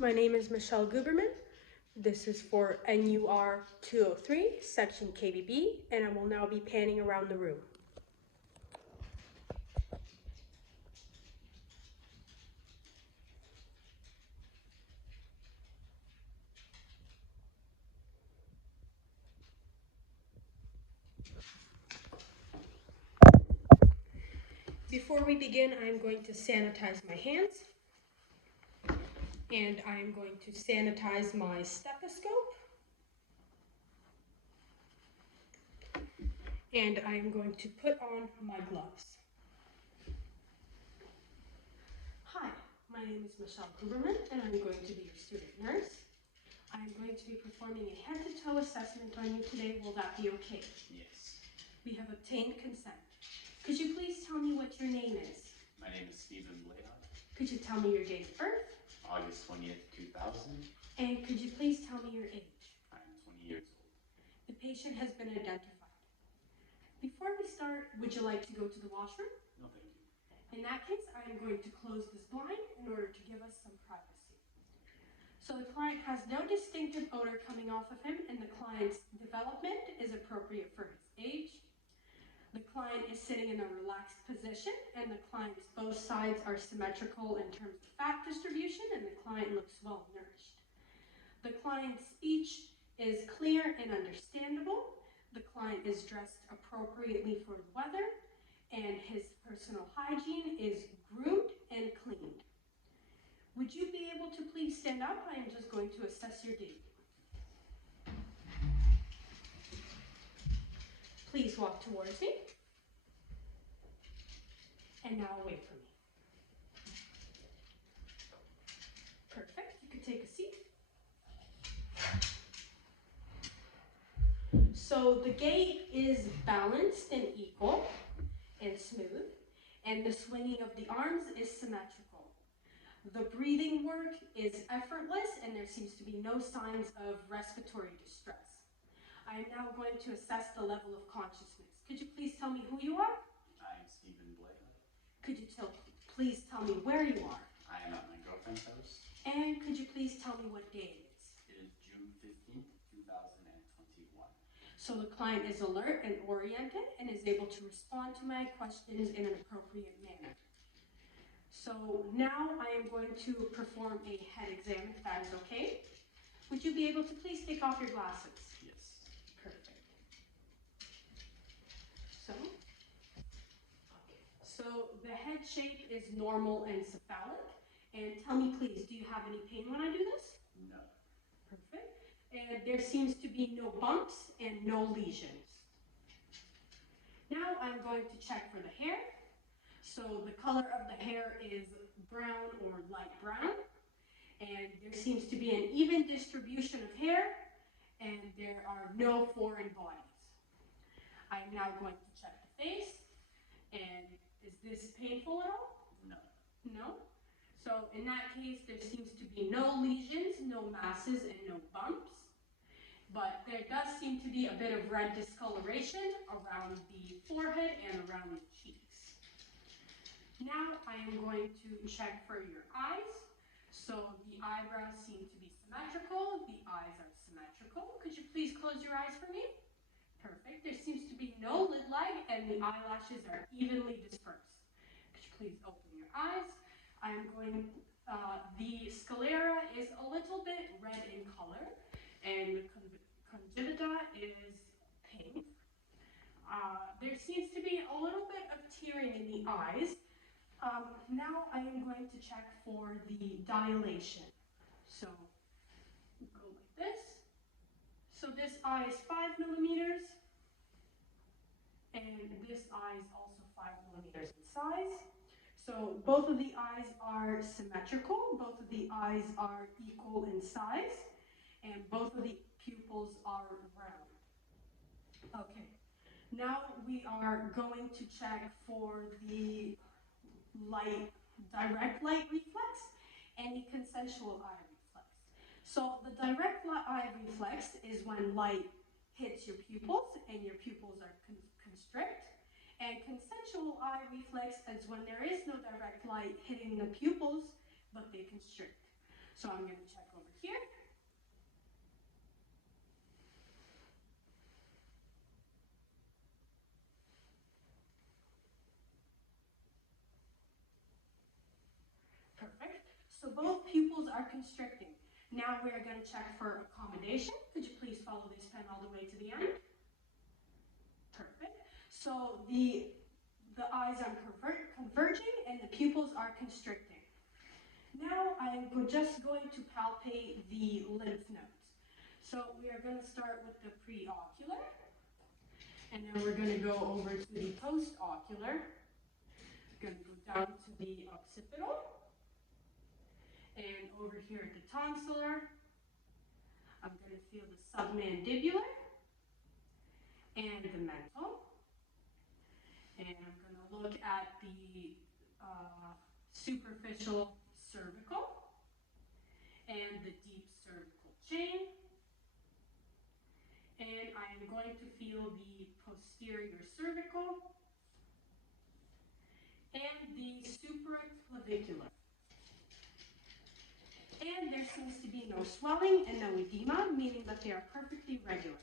My name is Michelle Guberman. This is for NUR203 section KBB, and I will now be panning around the room. Before we begin, I am going to sanitize my hands, and I am going to sanitize my stethoscope, and I am going to put on my gloves. Hi, my name is Michelle Guberman, and I'm going to be your student nurse. I'm going to be performing a head-to-toe assessment on you today. Will that be okay? Yes. We have obtained consent. Could you please tell me what your name is? My name is Stephen Blaha. Could you tell me your date of birth? August 20th, 2000. And could you please tell me your age? I'm 20 years old. The patient has been identified. Before we start, would you like to go to the washroom? No, thank you. In that case, I am going to close this blind in order to give us some privacy. So the client has no distinctive odor coming off of him, and the client's development is appropriate for his age. The client is sitting in a relaxed position, and the client's both sides are symmetrical in terms of fat distribution, and the client looks well nourished. The client's speech is clear and understandable. The client is dressed appropriately for the weather, and his personal hygiene is groomed and cleaned. Would you be able to please stand up? I am just going to assess your date. Please walk towards me. And now away from me. Perfect. You can take a seat. So the gait is balanced and equal and smooth, and the swinging of the arms is symmetrical. The breathing work is effortless, and there seems to be no signs of respiratory distress. I am now going to assess the level of consciousness. Could you please tell me who you are? I am Stephen Blaha. Could you please tell me where you are? I am at my girlfriend's house. And could you please tell me what day it is? It is June 15th, 2021. So the client is alert and oriented and is able to respond to my questions in an appropriate manner. So now I am going to perform a head exam, if that is okay. Would you be able to please take off your glasses? Yes. Perfect. So the head shape is normal and cephalic. And tell me please, do you have any pain when I do this? No. Perfect. And there seems to be no bumps and no lesions. Now I'm going to check for the hair. So the color of the hair is brown or light brown. And there seems to be an even distribution of hair, and there are no foreign bodies. I'm now going to check the face. And is this painful at all? No. No? So in that case, there seems to be no lesions, no masses, and no bumps. But there does seem to be a bit of red discoloration around the forehead and around the cheeks. Now I am going to check for your eyes. So the eyebrows seem to be symmetrical, the eyes are symmetrical. Could you please close your eyes for me? Perfect. There seems to be no lid lag, and the eyelashes are evenly dispersed. Could you please open your eyes? I'm going, the sclera is a little bit red in color, and the conjunctiva is pink. There seems to be a little bit of tearing in the eyes. Now I am going to check for the dilation. So go like this. So this eye is 5 millimeters, and this eye is also 5 millimeters in size. So both of the eyes are symmetrical, both of the eyes are equal in size, and both of the pupils are round. Okay, now we are going to check for the direct light reflex and the consensual eye reflex. So the direct eye reflex is when light hits your pupils and your pupils are constrict. And consensual eye reflex is when there is no direct light hitting the pupils, but they constrict. So I'm going to check over here. Perfect. So both pupils are constricting. Now we are going to check for accommodation. Could you please follow this pen all the way to the end? Perfect. So the eyes are converging and the pupils are constricting. Now I'm just going to palpate the lymph nodes. So we are going to start with the preocular, and then we're going to go over to the postocular. We're going to go down to the occipital, and over here at the tonsillar, I'm going to feel the submandibular and the mental. And I'm going to look at the superficial cervical and the deep cervical chain. And I am going to feel the posterior cervical and the supraclavicular. And there seems to be no swelling and no edema, meaning that they are perfectly regular.